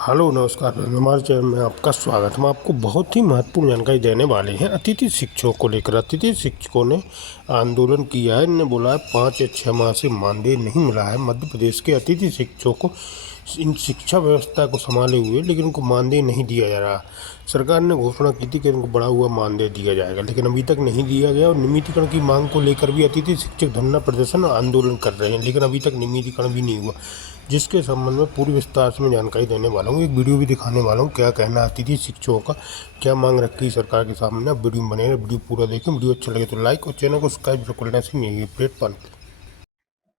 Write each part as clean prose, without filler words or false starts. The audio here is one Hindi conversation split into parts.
हेलो नमस्कार हमारे चैनल में आपका स्वागत। हम आपको बहुत ही महत्वपूर्ण जानकारी देने वाले हैं अतिथि शिक्षकों को लेकर। अतिथि शिक्षकों ने आंदोलन किया है। इन्होंने बोला है 5 या 6 माह से मानदेय नहीं मिला है। मध्य प्रदेश के अतिथि शिक्षकों को इन शिक्षा व्यवस्था को संभाले हुए, लेकिन उनको मानदेय नहीं दिया जा रहा। सरकार ने घोषणा की थी कि उनको बढ़ा हुआ मानदेय दिया जाएगा, लेकिन अभी तक नहीं दिया गया। और नियमितीकरण की मांग को लेकर भी अतिथि शिक्षक धरना प्रदर्शन और आंदोलन कर रहे हैं, लेकिन अभी तक नियमितीकरण भी नहीं हुआ, जिसके संबंध में पूरी विस्तार से मैं जानकारी देने वाला हूँ। एक वीडियो भी दिखाने वाला हूँ क्या कहना अतिथि शिक्षकों का, क्या मांग रखी सरकार के सामने। अब वीडियो में बने, वीडियो पूरा देखें। वीडियो अच्छा लगे तो लाइक और चैनल को सब्सक्राइब जरूर करना। यही प्लेटफॉर्म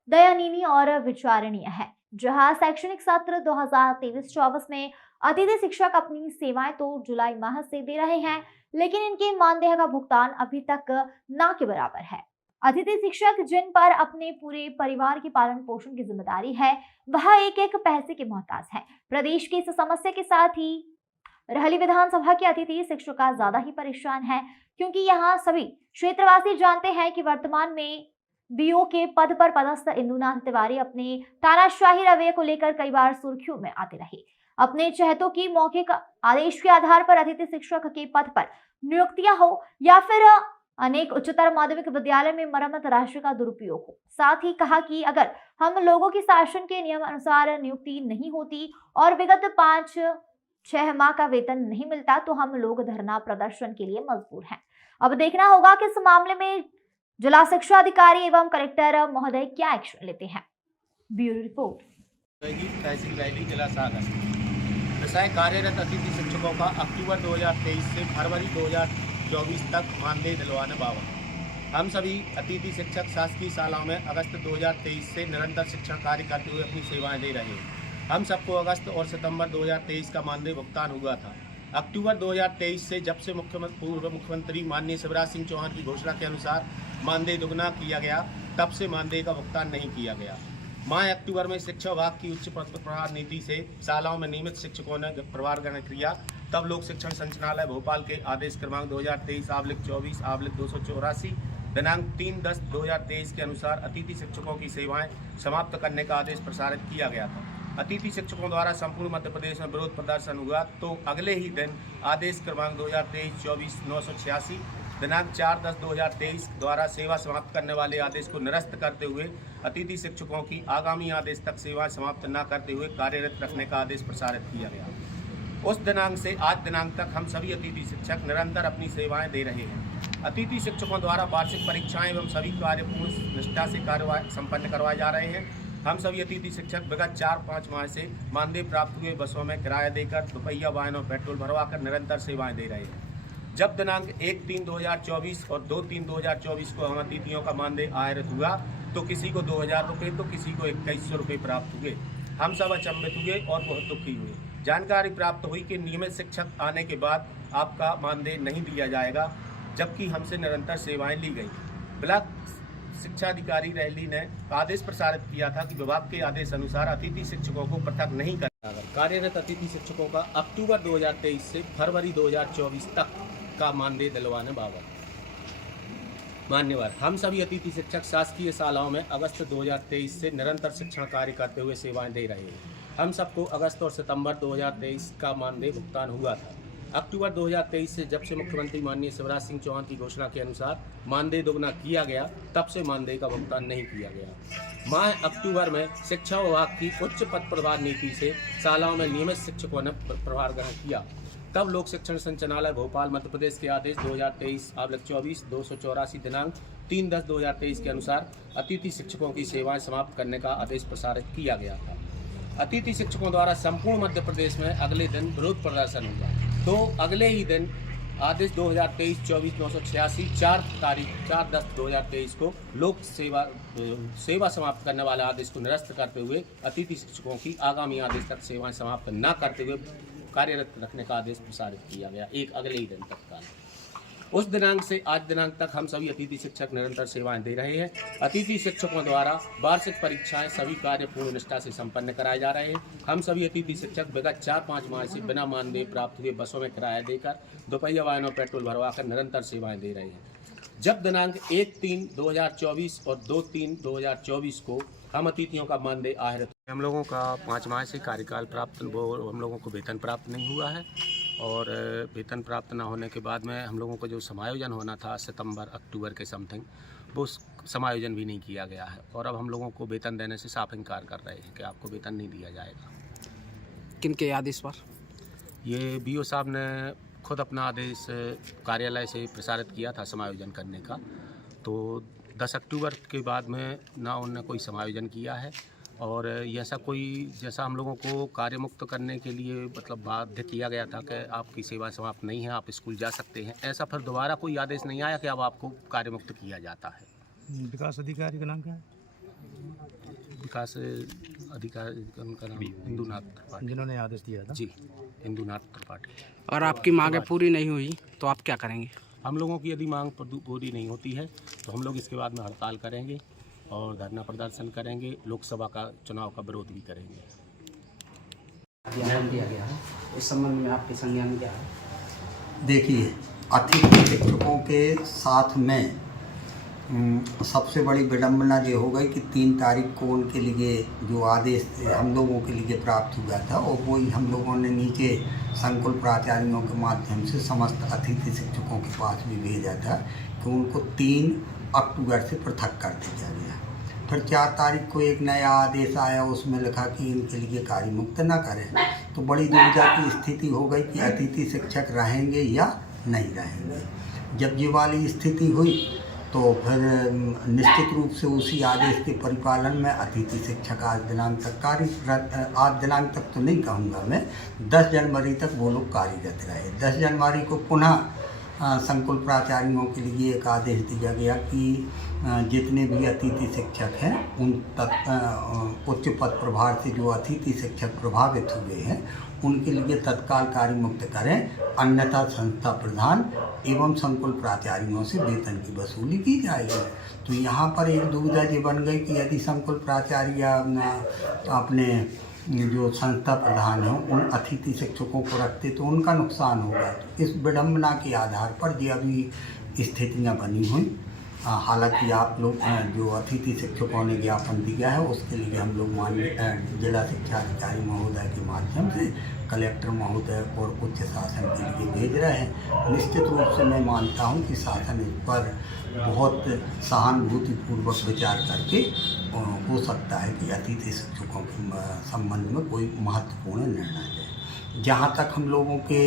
दयनीय और विचारणीय है, जहां शैक्षणिक सत्र 2023-24 में अतिथि शिक्षक अपनी सेवाएं तो जुलाई माह से दे रहे हैं, लेकिन इनके मानदेय का भुगतान अभी तक ना के बराबर है। अतिथि शिक्षक जिन पर अपने पूरे परिवार के पालन पोषण की जिम्मेदारी है, वह एक एक पैसे के मोहताज है। प्रदेश की इस समस्या के साथ ही रहली विधानसभा के अतिथि शिक्षक ज्यादा ही परेशान है, क्योंकि यहाँ सभी क्षेत्रवासी जानते हैं कि वर्तमान में बीओ के पद पर पदस्थ इंदुनाथ तिवारी अपने तानाशाही रवैये को लेकर कई बार सुर्खियों में आते रहे। अपने चहेतों की मौखिक आदेश के आधार पर अतिथि शिक्षक के पद पर नियुक्तियां हो या फिर अनेक उच्चतर माध्यमिक विद्यालय में मरम्मत राशि का दुरुपयोग हो। साथ ही कहा कि अगर हम लोगों की शासन के नियम अनुसार नियुक्ति नहीं होती और विगत 5-6 माह का वेतन नहीं मिलता, तो हम लोग धरना प्रदर्शन के लिए मजबूर हैं। अब देखना होगा कि इस मामले में जिला शिक्षा अधिकारी एवं कलेक्टर महोदय क्या एक्शन लेते हैं। Bureau report. तहसील वैली जिला सागर। विषय कार्यरत अतिथि शिक्षकों का अक्टूबर 2023 से फरवरी 2024 तक मानदेय दिलवाने बाबत हम सभी अतिथि शिक्षक शासकीय शालाओं में अगस्त 2023 से निरंतर शिक्षण कार्य करते हुए अपनी सेवाएं दे रहे हैं। हम सबको अगस्त और सितंबर 2023 का मानदेय भुगतान हुआ था। अक्टूबर 2023 से जब से पूर्व मुख्यमंत्री माननीय शिवराज सिंह चौहान की घोषणा के अनुसार मानदेय दुगना किया गया, तब से मानदेय का भुगतान नहीं किया गया। माह अक्टूबर में शिक्षा विभाग की उच्च प्रहार नीति से शालाओं में नियमित शिक्षकों ने प्रभार ग्रहण किया। तब लोक शिक्षण संचालनालय भोपाल के आदेश क्रमांक 2023/24/284 दिनांक 3/10/2023 के अनुसार अतिथि शिक्षकों की सेवाएं समाप्त करने का आदेश प्रसारित किया गया था। अतिथि शिक्षकों द्वारा संपूर्ण मध्य प्रदेश में विरोध प्रदर्शन हुआ, तो अगले ही दिन आदेश क्रमांक 2023/24/986 दिनांक 4/10/2023 द्वारा सेवा समाप्त करने वाले आदेश को निरस्त करते हुए अतिथि शिक्षकों की आगामी आदेश तक सेवा समाप्त न करते हुए कार्यरत रखने का आदेश प्रसारित किया गया। उस दिनांक से आज दिनांक तक हम सभी अतिथि शिक्षक निरंतर अपनी सेवाएं दे रहे हैं। अतिथि शिक्षकों द्वारा वार्षिक परीक्षाएं एवं सभी कार्य पूर्ण निष्ठा से संपन्न करवाए जा रहे हैं। हम सभी अतिथि शिक्षक विगत 4-5 माह से मानदेय प्राप्त हुए बसों में किराया देकर, दोपहिया वाहनों पेट्रोल भरवाकर निरंतर सेवाएं दे रहे हैं। जब दिनांक 1/3/2024 और 2/3/2024 को हम अतिथियों का मानदेय आयरित हुआ, तो किसी को 2000 रुपये तो किसी को 2100 रुपये प्राप्त हुए। हम सब अचंभित हुए और बहुत दुखी हुए। जानकारी प्राप्त हुई कि नियमित शिक्षक आने के बाद आपका मानदेय नहीं दिया जाएगा, जबकि हमसे निरंतर सेवाएं ली गई। ब्लॉक शिक्षा अधिकारी रहली ने आदेश प्रसारित किया था कि विभाग के आदेश अनुसार अतिथि शिक्षकों को पृथक नहीं करना। कार्यरत अतिथि शिक्षकों का अक्टूबर 2023 से फरवरी 2024 तक का मानदेय दिलवाने बाबत मान्यवर हम सभी अतिथि शिक्षक शासकीय शालाओं में अगस्त 2023 से निरंतर शिक्षण कार्य करते हुए सेवाएं दे रहे हैं। हम सबको अगस्त और सितंबर 2023 का मानदेय भुगतान हुआ था। अक्टूबर 2023 से जब से मुख्यमंत्री माननीय शिवराज सिंह चौहान की घोषणा के अनुसार मानदेय दोगुना किया गया, तब से मानदेय का भुगतान नहीं किया गया। माह अक्टूबर में शिक्षा विभाग की उच्च पद प्रभार नीति से शालाओं में नियमित शिक्षकों ने प्रभार ग्रहण किया। तब लोक शिक्षण संचालनालय भोपाल मध्य प्रदेश के आदेश 2023/24/284 दिनांक 3/10/2023 के अनुसार अतिथि शिक्षकों की सेवाएं समाप्त करने का आदेश प्रसारित किया गया था। अतिथि शिक्षकों द्वारा संपूर्ण मध्य प्रदेश में अगले दिन विरोध प्रदर्शन हुआ, तो अगले ही दिन आदेश 2023/24/986 4/10/2023 को लोक सेवा समाप्त करने वाले आदेश को निरस्त करते हुए अतिथि शिक्षकों की आगामी आदेश तक सेवाएं समाप्त न करते हुए कार्यरत रखने का आदेश प्रसारित किया गया, एक अगले ही दिन तत्काल। उस दिनांक से आज दिनांक तक हम सभी अतिथि शिक्षक निरंतर सेवाएं दे रहे हैं। अतिथि शिक्षकों द्वारा वार्षिक परीक्षाएं सभी कार्य पूर्ण निष्ठा से संपन्न कराए जा रहे हैं। हम सभी अतिथि शिक्षक विगत 4-5 माह से बिना मानदेय प्राप्त हुए बसों में किराया देकर, दोपहिया वाहनों पेट्रोल भरवाकर निरंतर सेवाएं दे रहे हैं। जब दिनांक 1/3/2024 और 2/3/2024 को हम अतिथियों का मानदेय आहरित। हम लोगों का 5 माह से कार्यकाल प्राप्त हम लोगों को वेतन प्राप्त नहीं हुआ है और वेतन प्राप्त न होने के बाद में हम लोगों को जो समायोजन होना था सितंबर अक्टूबर के समथिंग, वो समायोजन भी नहीं किया गया है और अब हम लोगों को वेतन देने से साफ इनकार कर रहे हैं कि आपको वेतन नहीं दिया जाएगा। किनके आदेश पर? ये बीओ साहब ने खुद अपना आदेश कार्यालय से प्रसारित किया था समायोजन करने का, तो 10 अक्टूबर के बाद में ना उन्होंने कोई समायोजन किया है और जैसा हम लोगों को कार्य मुक्त करने के लिए मतलब बाध्य किया गया था कि आपकी सेवा समाप्त नहीं है, आप स्कूल जा सकते हैं, ऐसा फिर दोबारा कोई आदेश नहीं आया कि अब आपको कार्य मुक्त किया जाता है। विकास अधिकारी का नाम क्या है? विकास अधिकारी उनका नाम इंदुनाथ त्रिपाठी। जिन्होंने आदेश दिया था? जी, इंदुनाथ त्रिपाठी। और आपकी मांगें पूरी नहीं हुई तो आप क्या करेंगे? हम लोगों की यदि मांग पूरी नहीं होती है तो हम लोग इसके बाद में हड़ताल करेंगे और धरना प्रदर्शन करेंगे, लोकसभा का चुनाव का विरोध भी करेंगे। बयान दिया गया है, इस संबंध में आपके संज्ञान क्या है? देखिए, अतिथि शिक्षकों के साथ में सबसे बड़ी विडम्बना ये हो गई कि 3 तारीख को उनके लिए जो आदेश हम लोगों के लिए प्राप्त हुआ था और वही हम लोगों ने नीचे संकुल प्राचार्यों के माध्यम से समस्त अतिथि शिक्षकों के पास भी भेजा था कि उनको 3 अक्टूबर से पृथक कर दिया गया। फिर 4 तारीख को एक नया आदेश आया, उसमें लिखा कि इनके लिए कार्य मुक्त न करें। तो बड़ी दुविधा की स्थिति हो गई कि अतिथि शिक्षक रहेंगे या नहीं रहेंगे। जब ये वाली स्थिति हुई तो फिर निश्चित रूप से उसी आदेश के परिपालन में अतिथि शिक्षक आज दिनांक तक तो नहीं कहूँगा मैं, 10 जनवरी तक वो लोग कार्यरत रहे। 10 जनवरी को पुनः संकुल प्राचार्यों के लिए एक आदेश दिया गया कि जितने भी अतिथि शिक्षक हैं उन उच्च पद प्रभार से जो अतिथि शिक्षक प्रभावित हुए हैं उनके लिए तत्काल कार्य मुक्त करें, अन्यथा संस्था प्रधान एवं संकुल प्राचार्यों से वेतन की वसूली की जाएगी। तो यहाँ पर एक दुविधा ये बन गई कि यदि संकुल प्राचार्य अपने जो संस्था प्रधान हैं उन अतिथि शिक्षकों को रखते तो उनका नुकसान होगा। इस विडम्बना के आधार पर ये अभी स्थितियाँ बनी हुई। हालांकि आप लोग जो अतिथि शिक्षकों ने ज्ञापन दिया है उसके लिए हम लोग माननीय जिला शिक्षा अधिकारी महोदय के माध्यम से कलेक्टर महोदय और उच्च शासन के लिए भेज रहे हैं। निश्चित रूप से मैं मानता हूं कि शासन इस पर बहुत सहानुभूतिपूर्वक विचार करके हो सकता है कि अतिथि शिक्षकों के संबंध में कोई महत्वपूर्ण निर्णय ले। जहाँ तक हम लोगों के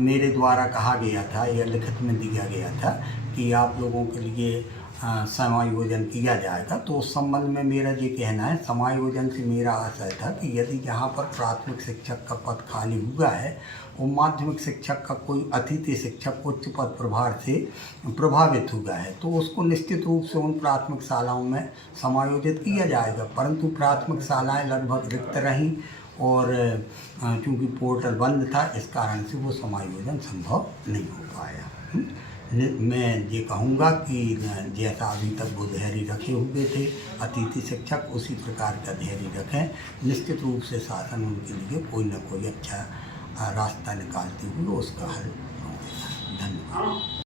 मेरे द्वारा कहा गया था या लिखित में दिया गया था कि आप लोगों के लिए समायोजन किया जाएगा, तो उस संबंध में मेरा ये कहना है, समायोजन से मेरा आशय था कि यदि जहाँ पर प्राथमिक शिक्षक का पद खाली हुआ है और माध्यमिक शिक्षक का कोई अतिथि शिक्षक उच्च पद प्रभार से प्रभावित हुआ है तो उसको निश्चित रूप से उन प्राथमिक शालाओं में समायोजित किया जाएगा। परंतु प्राथमिक शालाएँ लगभग रिक्त रहीं और चूँकि पोर्टल बंद था इस कारण से वो समायोजन संभव नहीं हो पाया। मैं ये कहूँगा कि जैसा अभी तक वो धैर्य रखे हुए थे अतिथि शिक्षक उसी प्रकार का धैर्य रखें। निश्चित रूप से शासन उनके लिए कोई न कोई अच्छा रास्ता निकालते हुए उसका हल होगा। धन्यवाद।